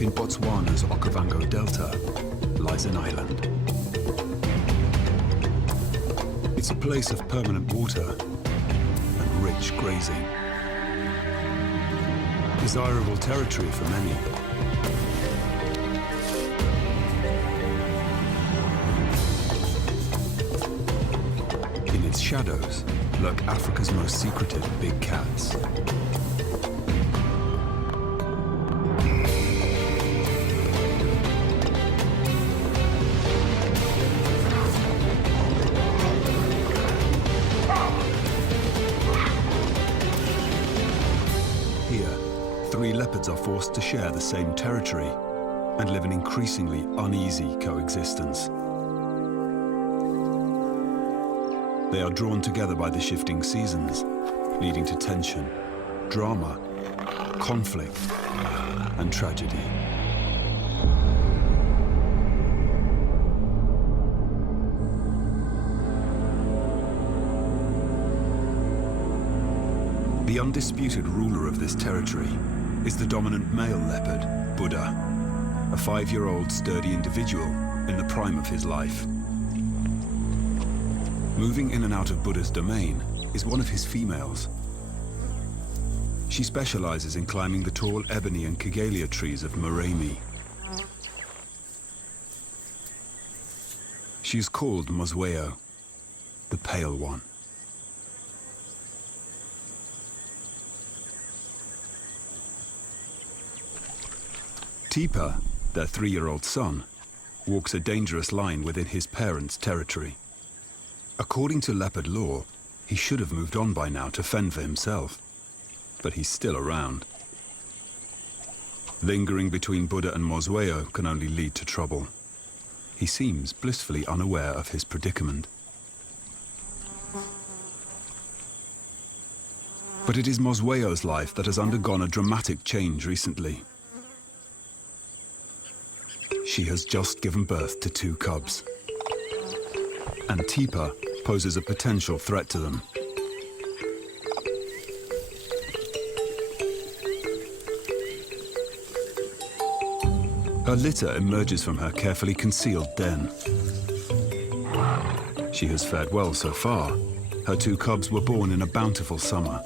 Deep in Botswana's Okavango Delta lies an island. It's a place of permanent water and rich grazing. Desirable territory for many. In its shadows lurk Africa's most secretive big cats. Three leopards are forced to share the same territory and live an increasingly uneasy coexistence. They are drawn together by the shifting seasons, leading to tension, drama, conflict, and tragedy. The undisputed ruler of this territory is the dominant male leopard, Buddha, a 5-year-old sturdy individual in the prime of his life. Moving in and out of Buddha's domain is one of his females. She specializes in climbing the tall ebony and Kigelia trees of Moremi. She is called Mosweo, the Pale One. Tipa, their 3-year-old son, walks a dangerous line within his parents' territory. According to leopard law, he should have moved on by now to fend for himself, but he's still around. Lingering between Buddha and Mosweo can only lead to trouble. He seems blissfully unaware of his predicament. But it is Mosweo's life that has undergone a dramatic change recently. She has just given birth to 2 cubs, and Tipa poses a potential threat to them. Her litter emerges from her carefully concealed den. She has fared well so far. Her 2 cubs were born in a bountiful summer.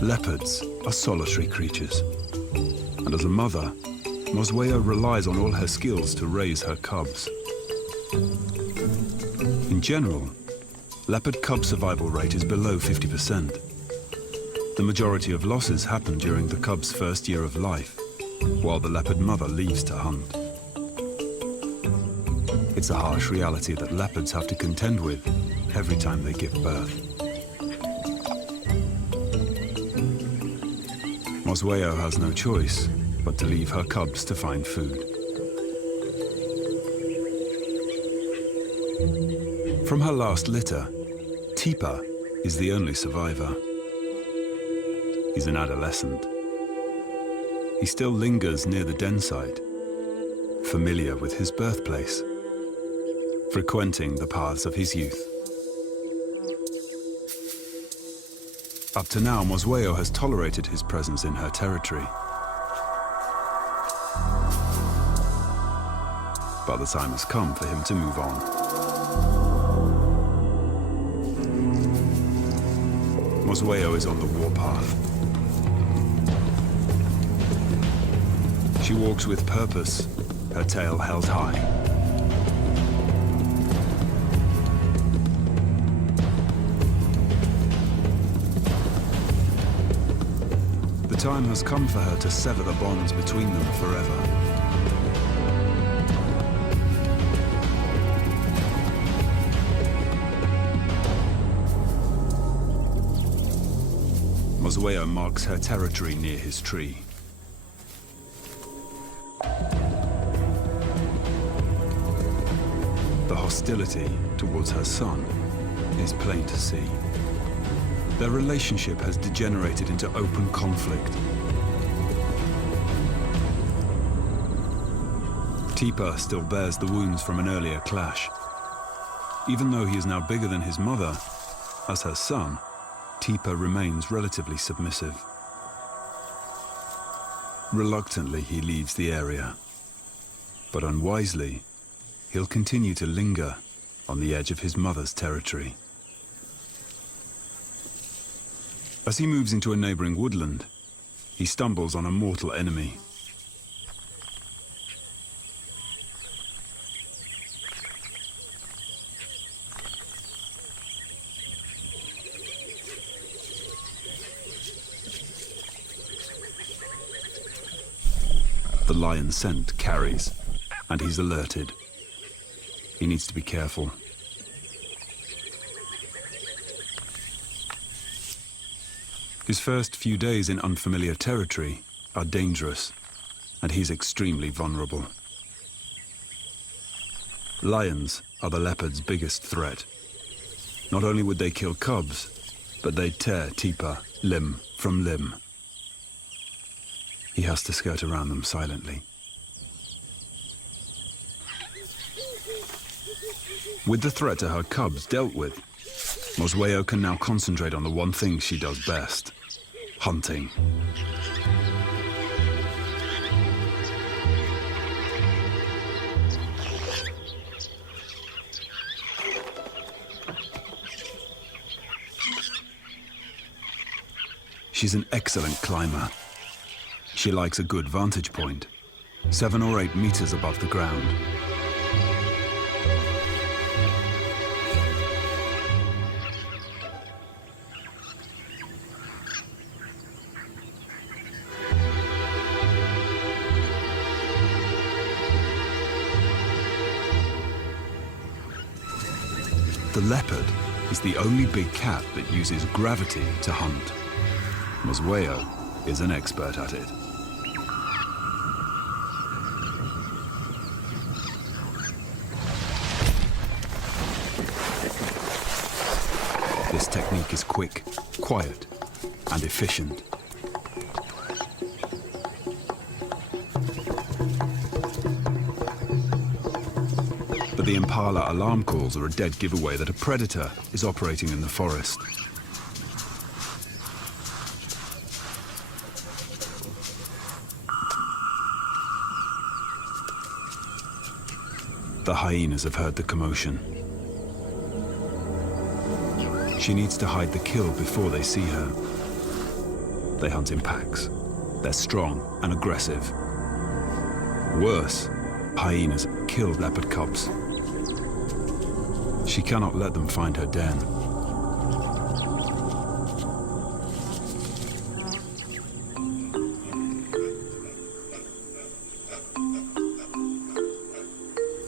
Leopards are solitary creatures, and as a mother, Mosweo relies on all her skills to raise her cubs. In general, leopard cub survival rate is below 50%. The majority of losses happen during the cub's first year of life, while the leopard mother leaves to hunt. It's a harsh reality that leopards have to contend with every time they give birth. Mosweo has no choice but to leave her cubs to find food. From her last litter, Tipa is the only survivor. He's an adolescent. He still lingers near the den site, familiar with his birthplace, frequenting the paths of his youth. Up to now, Mosweo has tolerated his presence in her territory. But the time has come for him to move on. Mosweo is on the warpath. She walks with purpose, her tail held high. The time has come for her to sever the bonds between them forever. Mosweo marks her territory near his tree. The hostility towards her son is plain to see. Their relationship has degenerated into open conflict. Teepa still bears the wounds from an earlier clash. Even though he is now bigger than his mother, as her son, Teepa remains relatively submissive. Reluctantly, he leaves the area. But unwisely, he'll continue to linger on the edge of his mother's territory. As he moves into a neighboring woodland, he stumbles on a mortal enemy. The lion's scent carries, and he's alerted. He needs to be careful. His first few days in unfamiliar territory are dangerous, and he's extremely vulnerable. Lions are the leopard's biggest threat. Not only would they kill cubs, but they'd tear Teepa limb from limb. He has to skirt around them silently. With the threat to her cubs dealt with, Mosweo can now concentrate on the one thing she does best: hunting. She's an excellent climber. She likes a good vantage point, 7 or 8 meters above the ground. The leopard is the only big cat that uses gravity to hunt. Mosweo is an expert at it. This technique is quick, quiet, and efficient. But the impala alarm calls are a dead giveaway that a predator is operating in the forest. The hyenas have heard the commotion. She needs to hide the kill before they see her. They hunt in packs. They're strong and aggressive. Worse, hyenas kill leopard cubs. She cannot let them find her den.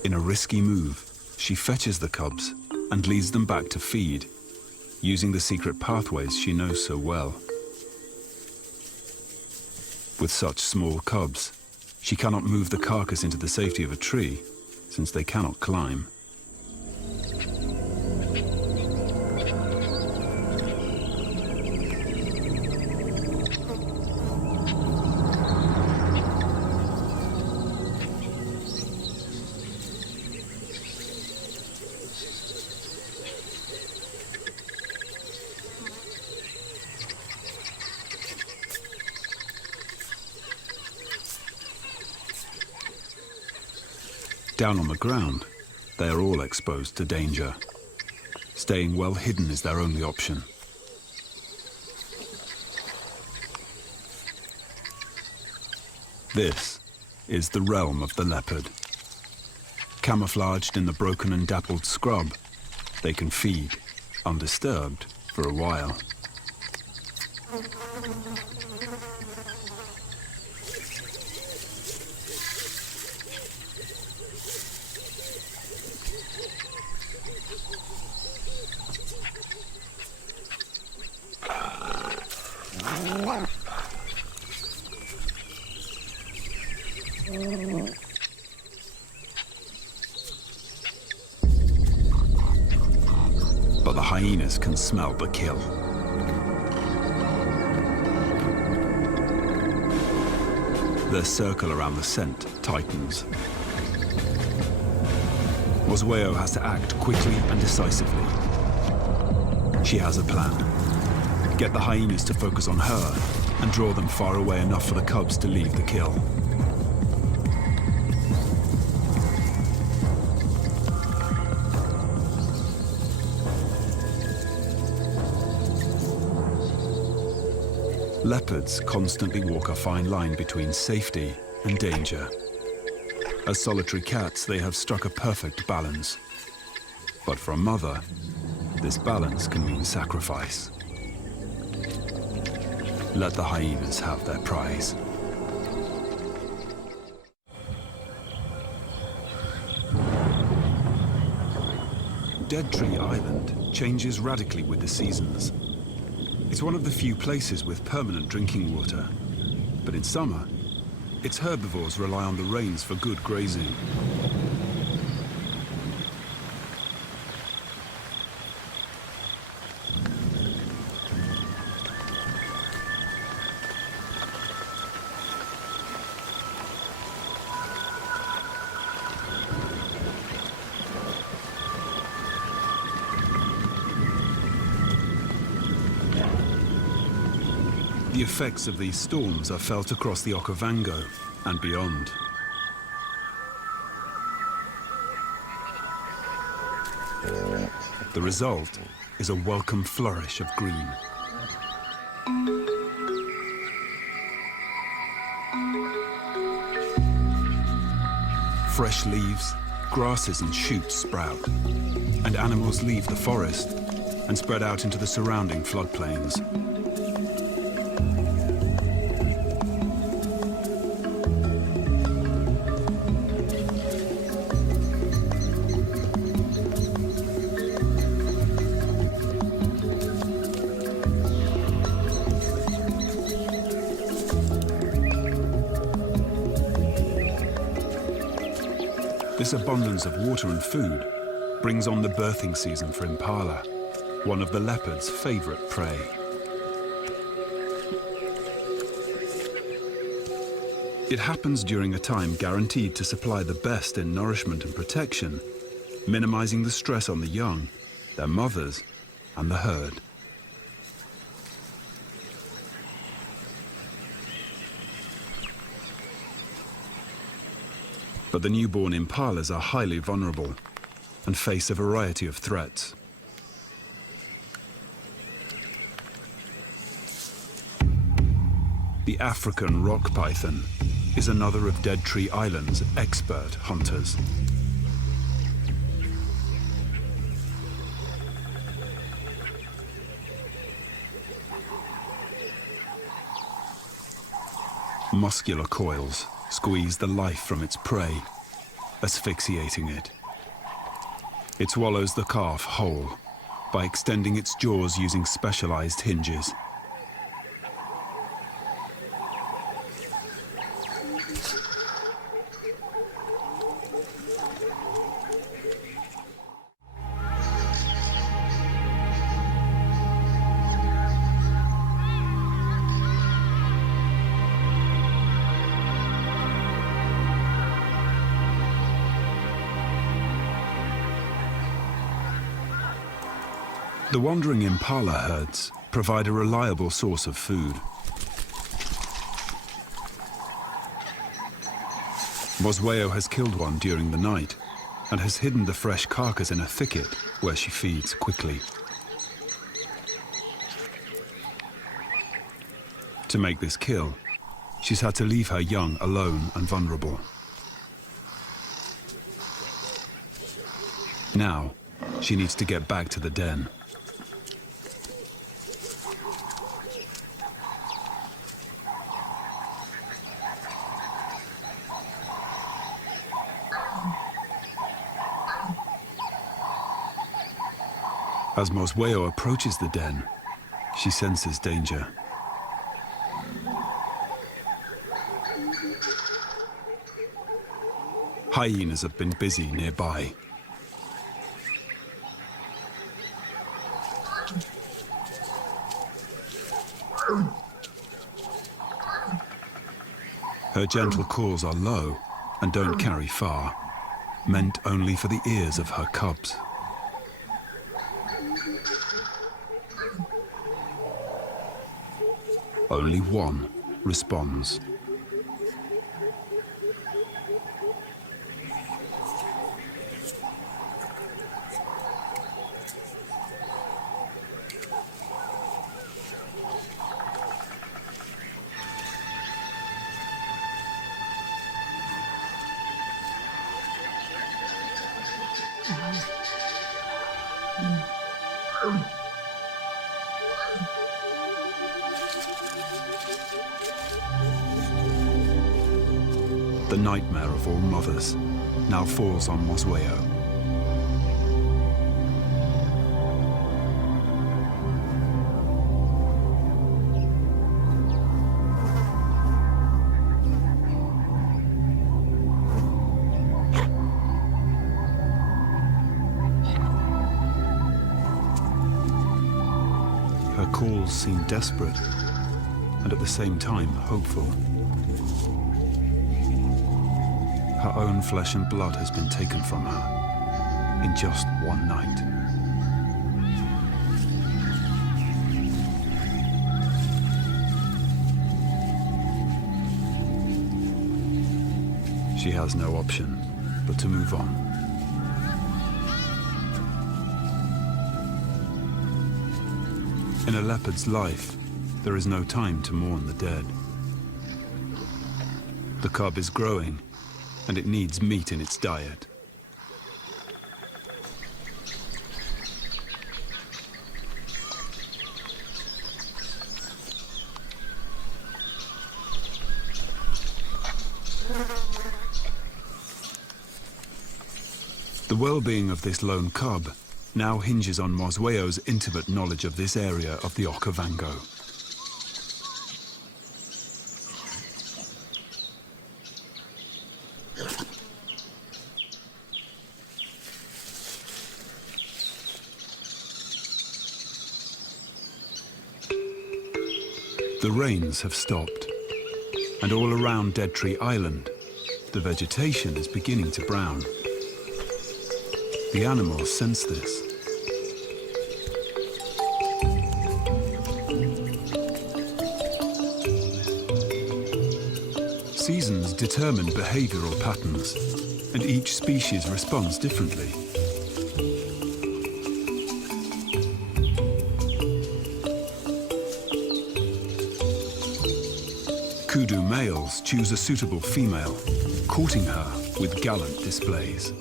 In a risky move, she fetches the cubs and leads them back to feed, using the secret pathways she knows so well. With such small cubs, she cannot move the carcass into the safety of a tree, since they cannot climb. Down on the ground, they are all exposed to danger. Staying well hidden is their only option. This is the realm of the leopard. Camouflaged in the broken and dappled scrub, they can feed, undisturbed, for a while. But the hyenas can smell the kill. Their circle around the scent tightens. Mosweo has to act quickly and decisively. She has a plan. Get the hyenas to focus on her and draw them far away enough for the cubs to leave the kill. Leopards constantly walk a fine line between safety and danger. As solitary cats, they have struck a perfect balance. But for a mother, this balance can mean sacrifice. Let the hyenas have their prize. Dead Tree Island changes radically with the seasons. It's one of the few places with permanent drinking water. But in summer, its herbivores rely on the rains for good grazing. The effects of these storms are felt across the Okavango and beyond. The result is a welcome flourish of green. Fresh leaves, grasses and shoots sprout, and animals leave the forest and spread out into the surrounding floodplains. This abundance of water and food brings on the birthing season for impala, one of the leopard's favorite prey. It happens during a time guaranteed to supply the best in nourishment and protection, minimizing the stress on the young, their mothers, and the herd. But the newborn impalas are highly vulnerable and face a variety of threats. The African rock python is another of Dead Tree Island's expert hunters. Muscular coils squeeze the life from its prey, asphyxiating it. It swallows the calf whole by extending its jaws using specialized hinges. The wandering impala herds provide a reliable source of food. Mosweo has killed one during the night and has hidden the fresh carcass in a thicket where she feeds quickly. To make this kill, she's had to leave her young alone and vulnerable. Now, she needs to get back to the den. As Mosweo approaches the den, she senses danger. Hyenas have been busy nearby. Her gentle calls are low and don't carry far. meant only for the ears of her cubs. Only one responds. The nightmare of all mothers now falls on Mosweo. Her calls seem desperate and at the same time hopeful. Her own flesh and blood has been taken from her in just one night. She has no option but to move on. In a leopard's life, there is no time to mourn the dead. The cub is growing, and it needs meat in its diet. The well-being of this lone cub now hinges on Mosweo's intimate knowledge of this area of the Okavango. The rains have stopped, and all around Dead Tree Island, the vegetation is beginning to brown. The animals sense this. Seasons determine behavioral patterns, and each species responds differently. Kudu males choose a suitable female, courting her with gallant displays.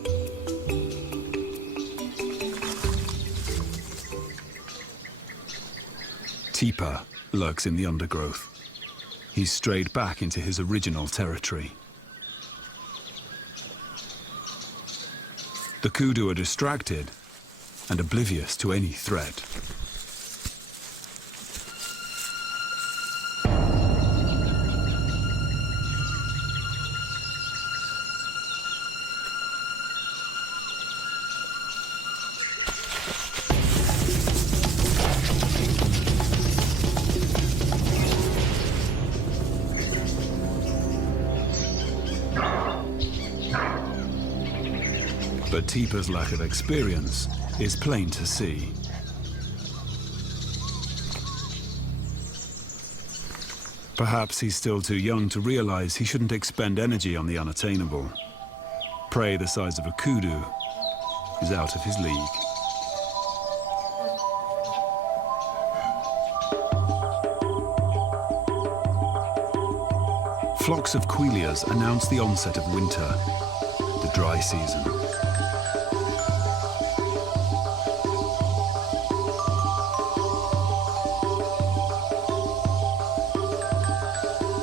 Tipa lurks in the undergrowth. He's strayed back into his original territory. The kudu are distracted and oblivious to any threat. But Tipa's lack of experience is plain to see. Perhaps he's still too young to realize he shouldn't expend energy on the unattainable. Prey the size of a kudu is out of his league. Flocks of quilias announce the onset of winter, the dry season.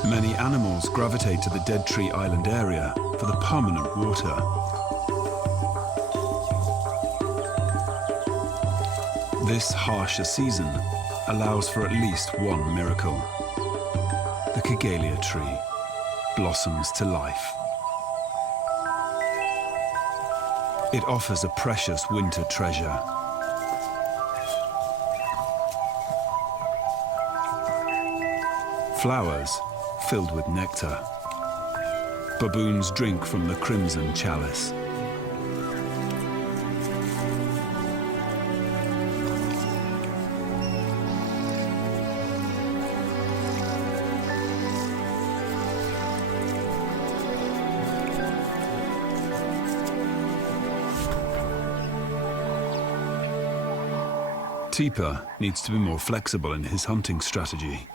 Many animals gravitate to the Dead Tree Island area for the permanent water. This harsher season allows for at least one miracle. The Kigelia tree blossoms to life. It offers a precious winter treasure. Flowers filled with nectar. Baboons drink from the crimson chalice. Teeper needs to be more flexible in his hunting strategy.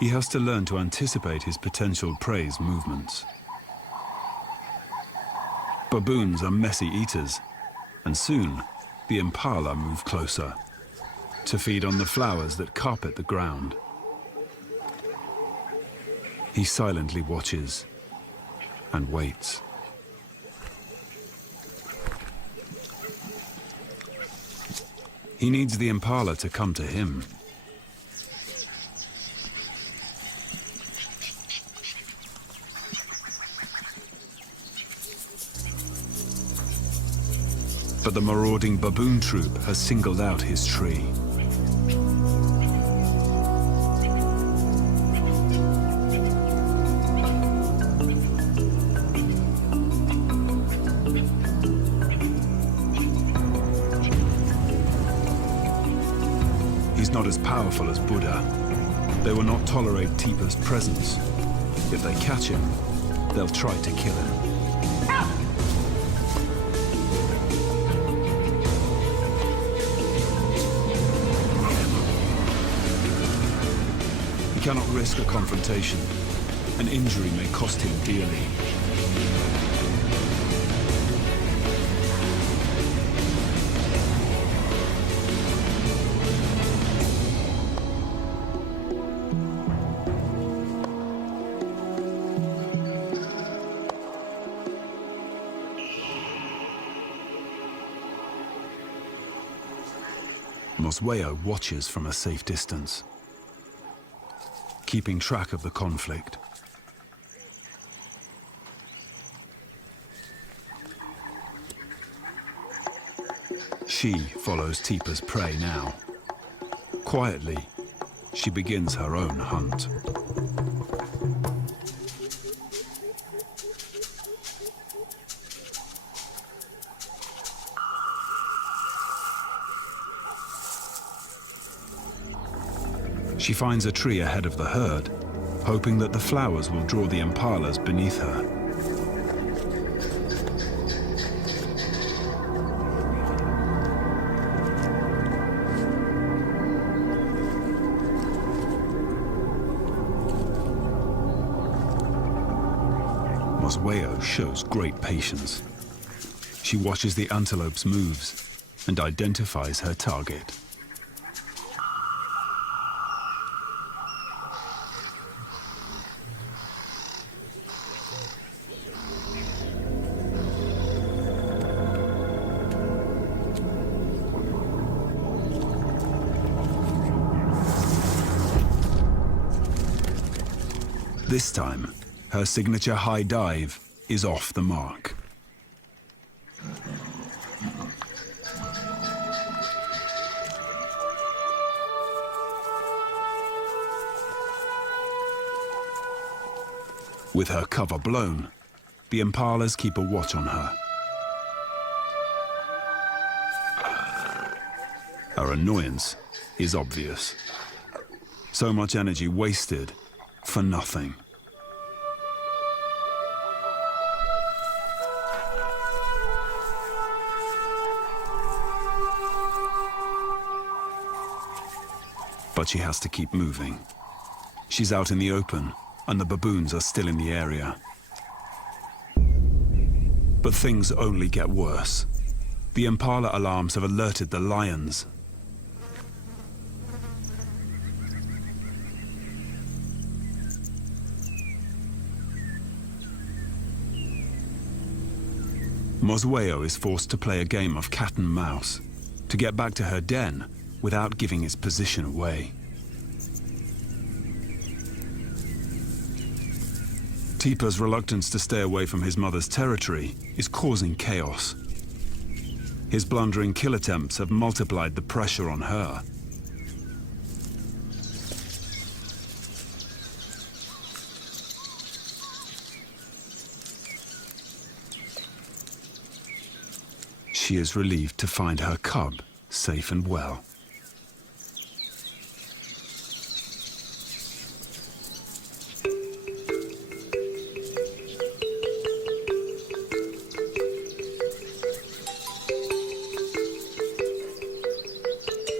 He has to learn to anticipate his potential prey's movements. Baboons are messy eaters, and soon the impala move closer to feed on the flowers that carpet the ground. He silently watches and waits. He needs the impala to come to him. But the marauding baboon troop has singled out his tree. He's not as powerful as Buddha. They will not tolerate Teeper's presence. If they catch him, they'll try to kill him. He cannot risk a confrontation. An injury may cost him dearly. Mosweo watches from a safe distance, keeping track of the conflict. She follows Teeper's prey now. Quietly, she begins her own hunt. She finds a tree ahead of the herd, hoping that the flowers will draw the impalas beneath her. Mosweo shows great patience. She watches the antelope's moves and identifies her target. This time, her signature high dive is off the mark. With her cover blown, the impalas keep a watch on her. Her annoyance is obvious. So much energy wasted for nothing. But she has to keep moving. She's out in the open, and the baboons are still in the area. But things only get worse. The impala alarms have alerted the lions. Mosweo is forced to play a game of cat and mouse to get back to her den without giving its position away. Teeper's reluctance to stay away from his mother's territory is causing chaos. His blundering kill attempts have multiplied the pressure on her. She is relieved to find her cub safe and well.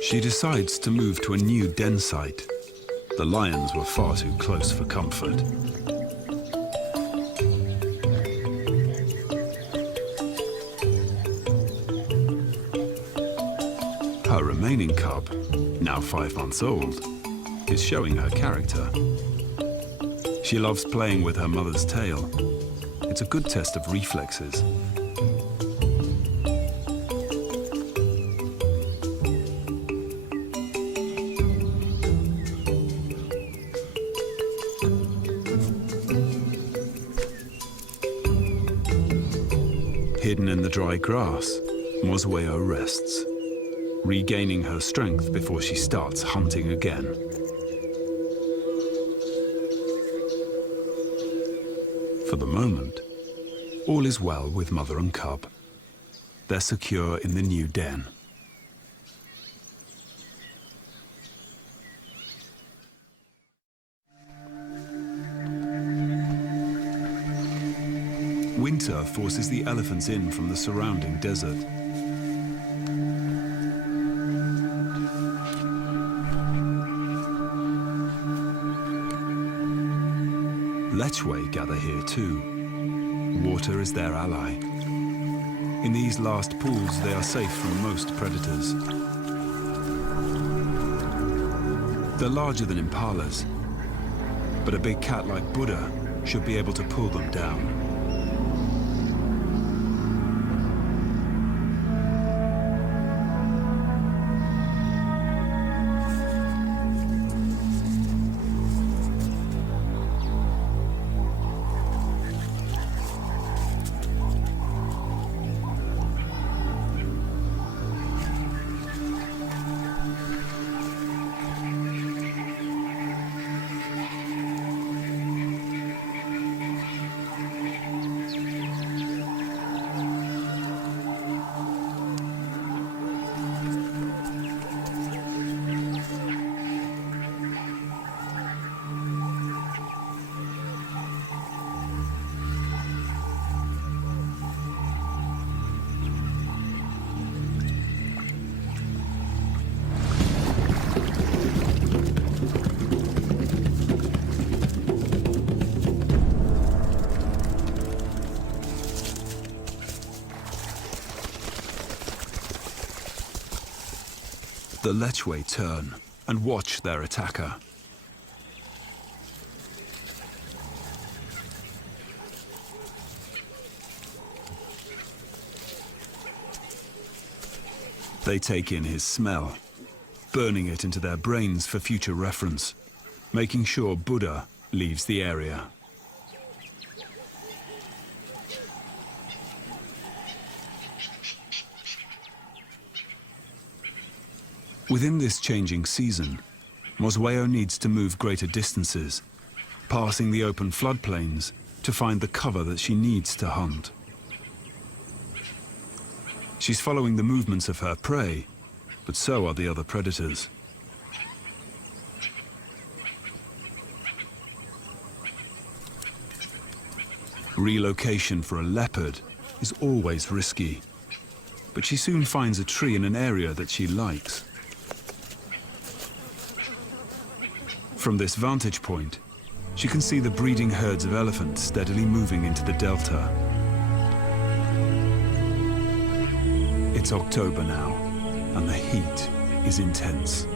She decides to move to a new den site. The lions were far too close for comfort. Her remaining cub, now 5 months old, is showing her character. She loves playing with her mother's tail. It's a good test of reflexes. Hidden in the dry grass, Mosweo rests, regaining her strength before she starts hunting again. For the moment, all is well with mother and cub. They're secure in the new den. Winter forces the elephants in from the surrounding desert. Lechwe gather here too. Water is their ally. In these last pools, they are safe from most predators. They're larger than impalas, but a big cat like Buddha should be able to pull them down. The Lechwe turn and watch their attacker. They take in his smell, burning it into their brains for future reference, making sure Buddha leaves the area. Within this changing season, Mosweo needs to move greater distances, passing the open floodplains to find the cover that she needs to hunt. She's following the movements of her prey, but so are the other predators. Relocation for a leopard is always risky, but she soon finds a tree in an area that she likes. From this vantage point, she can see the breeding herds of elephants steadily moving into the delta. It's October now, and the heat is intense.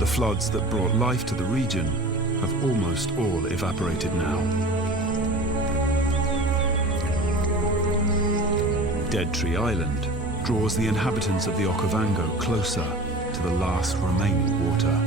The floods that brought life to the region have almost all evaporated now. Dead Tree Island draws the inhabitants of the Okavango closer to the last remaining water.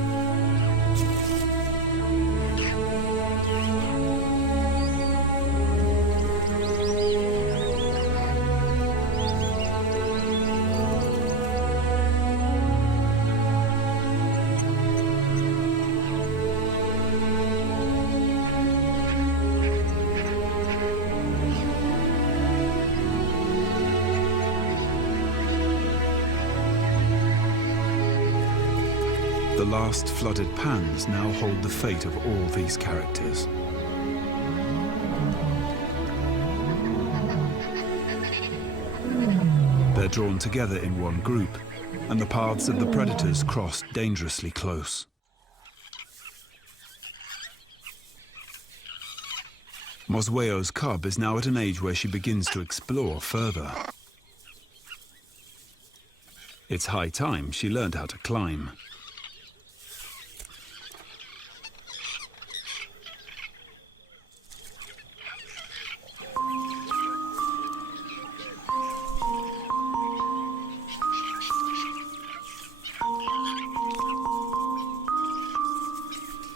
The last flooded pans now hold the fate of all these characters. drawn together in one group, and the paths of the predators cross dangerously close. Mosweo's cub is now at an age where she begins to explore further. It's high time she learned how to climb.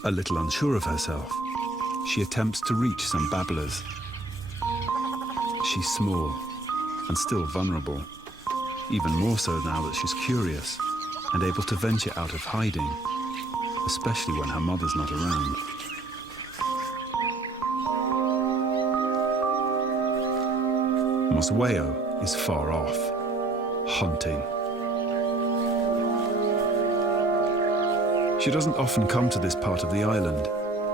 A little unsure of herself, she attempts to reach some babblers. She's small and still vulnerable, even more so now that she's curious and able to venture out of hiding, especially when her mother's not around. Mosweo is far off, hunting. She doesn't often come to this part of the island,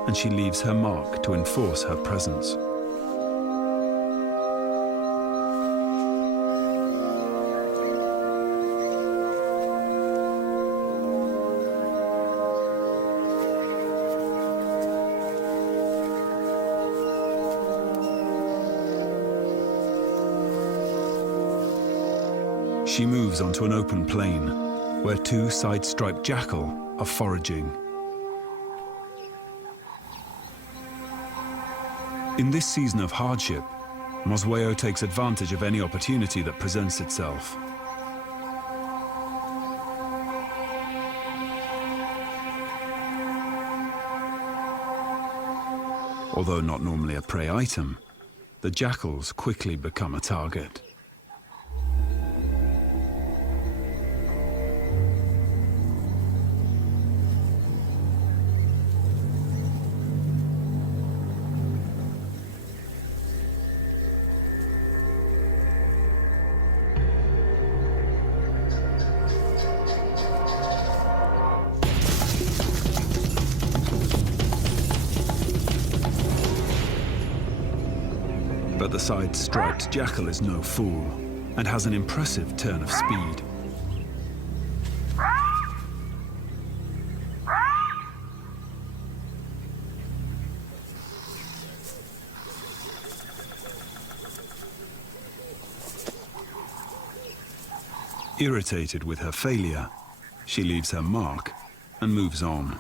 and she leaves her mark to enforce her presence. She moves onto an open plain, where two side-striped jackal are foraging. In this season of hardship, Mosweo takes advantage of any opportunity that presents itself. Although not normally a prey item, the jackals quickly become a target. But the side-striped jackal is no fool and has an impressive turn of speed. Irritated with her failure, she leaves her mark and moves on.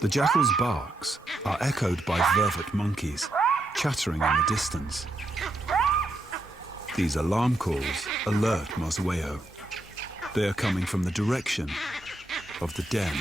The jackal's barks are echoed by vervet monkeys, chattering in the distance. These alarm calls alert Mosweo. They are coming from the direction of the den.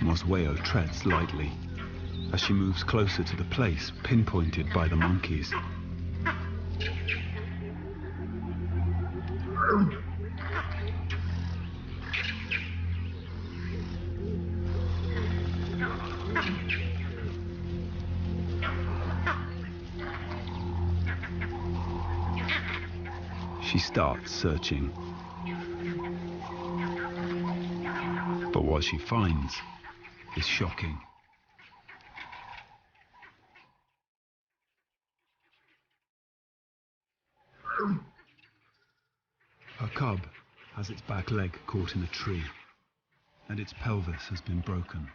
Mosweo treads lightly as she moves closer to the place pinpointed by the monkeys. She starts searching. But what she finds is shocking. Her cub has its back leg caught in a tree, and its pelvis has been broken.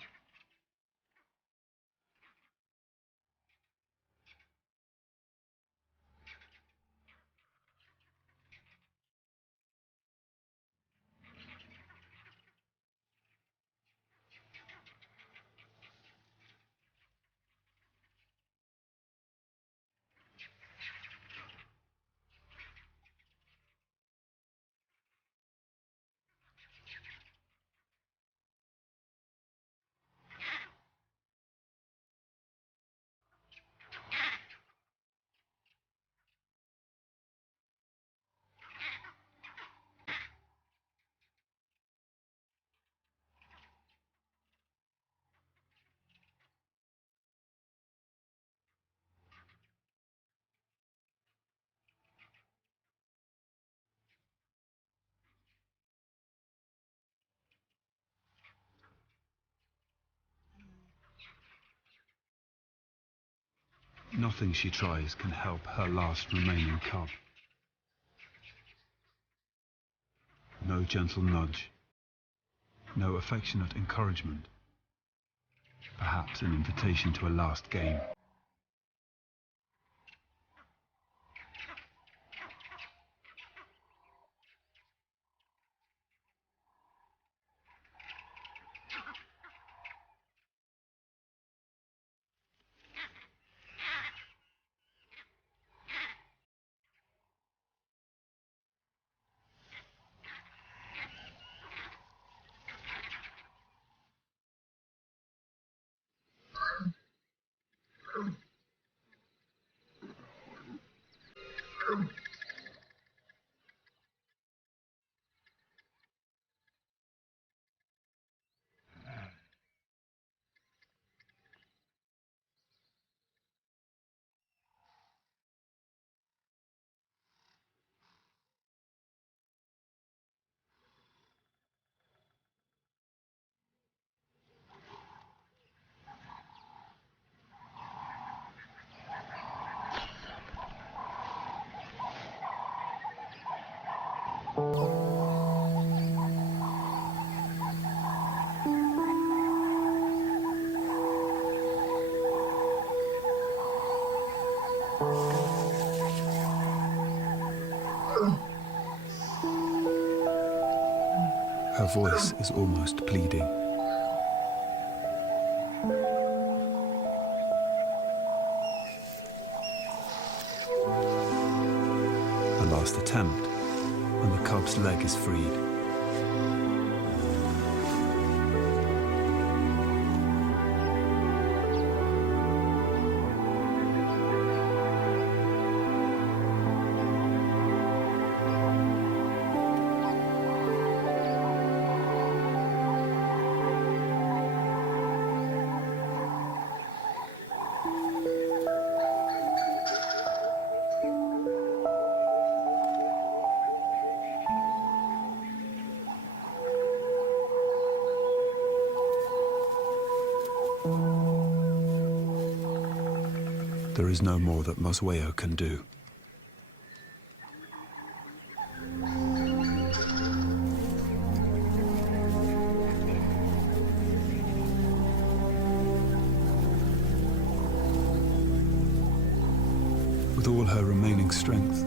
Nothing she tries can help her last remaining cub. No gentle nudge, no affectionate encouragement, perhaps an invitation to a last game. Her voice is almost pleading. A last attempt, and the cub's leg is freed. There is no more that Mosweo can do. With all her remaining strength,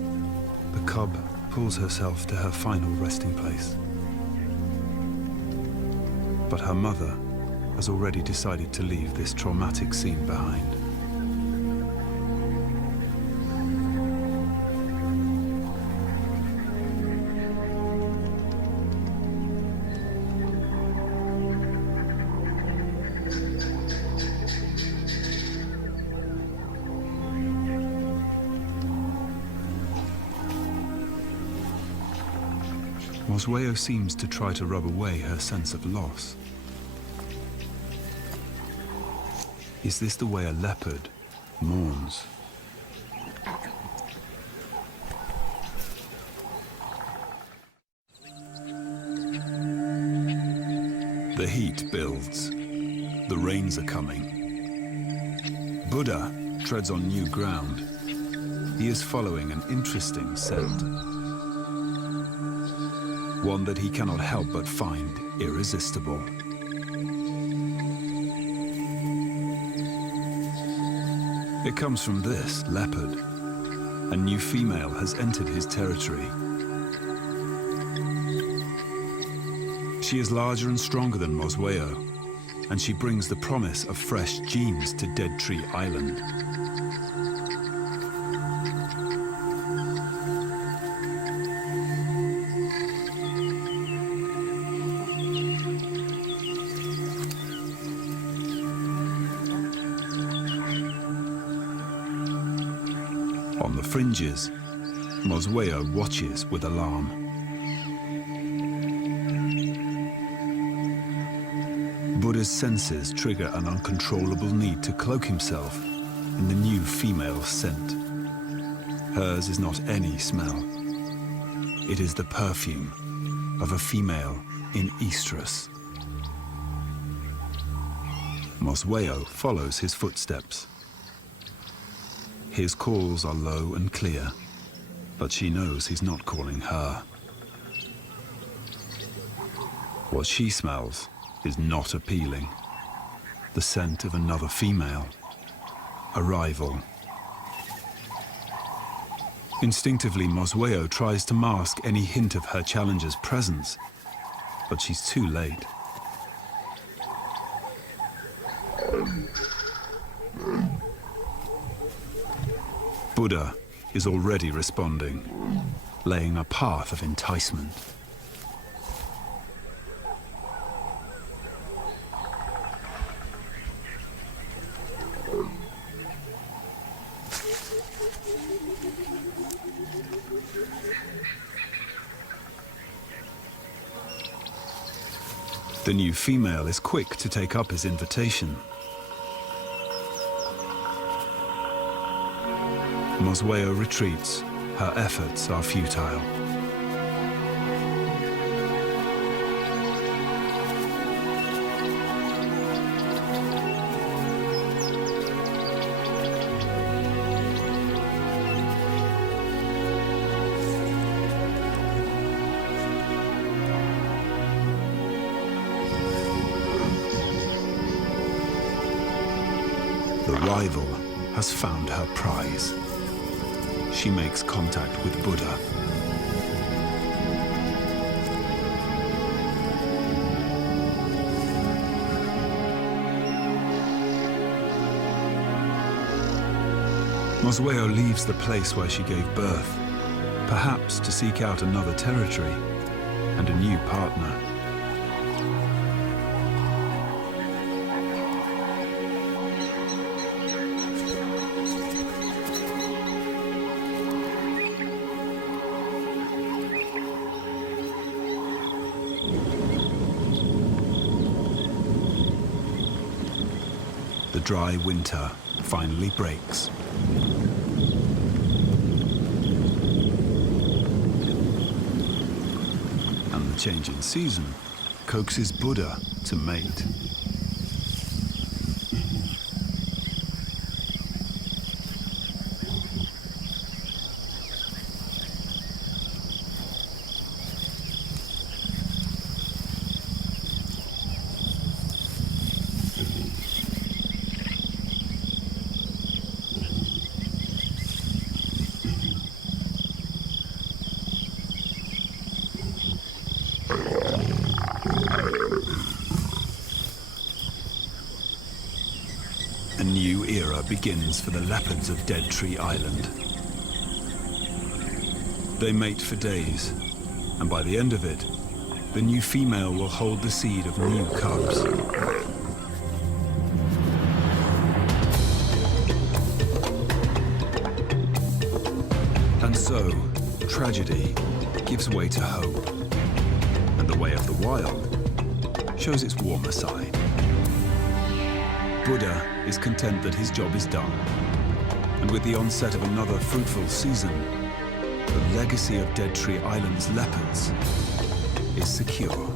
the cub pulls herself to her final resting place. But her mother has already decided to leave this traumatic scene behind. Mosweo seems to try to rub away her sense of loss. Is this the way a leopard mourns? The heat builds. The rains are coming. Buddha treads on new ground. He is following an interesting scent. One that he cannot help but find irresistible. It comes from this leopard. A new female has entered his territory. She is larger and stronger than Mosweo, and she brings the promise of fresh genes to Dead Tree Island. On the fringes, Mosweo watches with alarm. Buddha's senses trigger an uncontrollable need to cloak himself in the new female scent. Hers is not any smell. It is the perfume of a female in estrus. Mosweo follows his footsteps. His calls are low and clear, but she knows he's not calling her. What she smells is not appealing. The scent of another female, a rival. Instinctively, Mosweo tries to mask any hint of her challenger's presence, but she's too late. Buddha is already responding, laying a path of enticement. The new female is quick to take up his invitation. Mosweo retreats. Her efforts are futile. The rival has found her prize. She makes contact with Buddha. Mosweo leaves the place where she gave birth, perhaps to seek out another territory and a new partner. The dry winter finally breaks. And the change in season coaxes Buddha to mate. A new era begins for the leopards of Dead Tree Island. They mate for days, and by the end of it, the new female will hold the seed of new cubs. And so, tragedy gives way to hope, and the way of the wild shows its warmer side. Buddha is content that his job is done, and with the onset of another fruitful season, the legacy of Dead Tree Island's leopards is secure.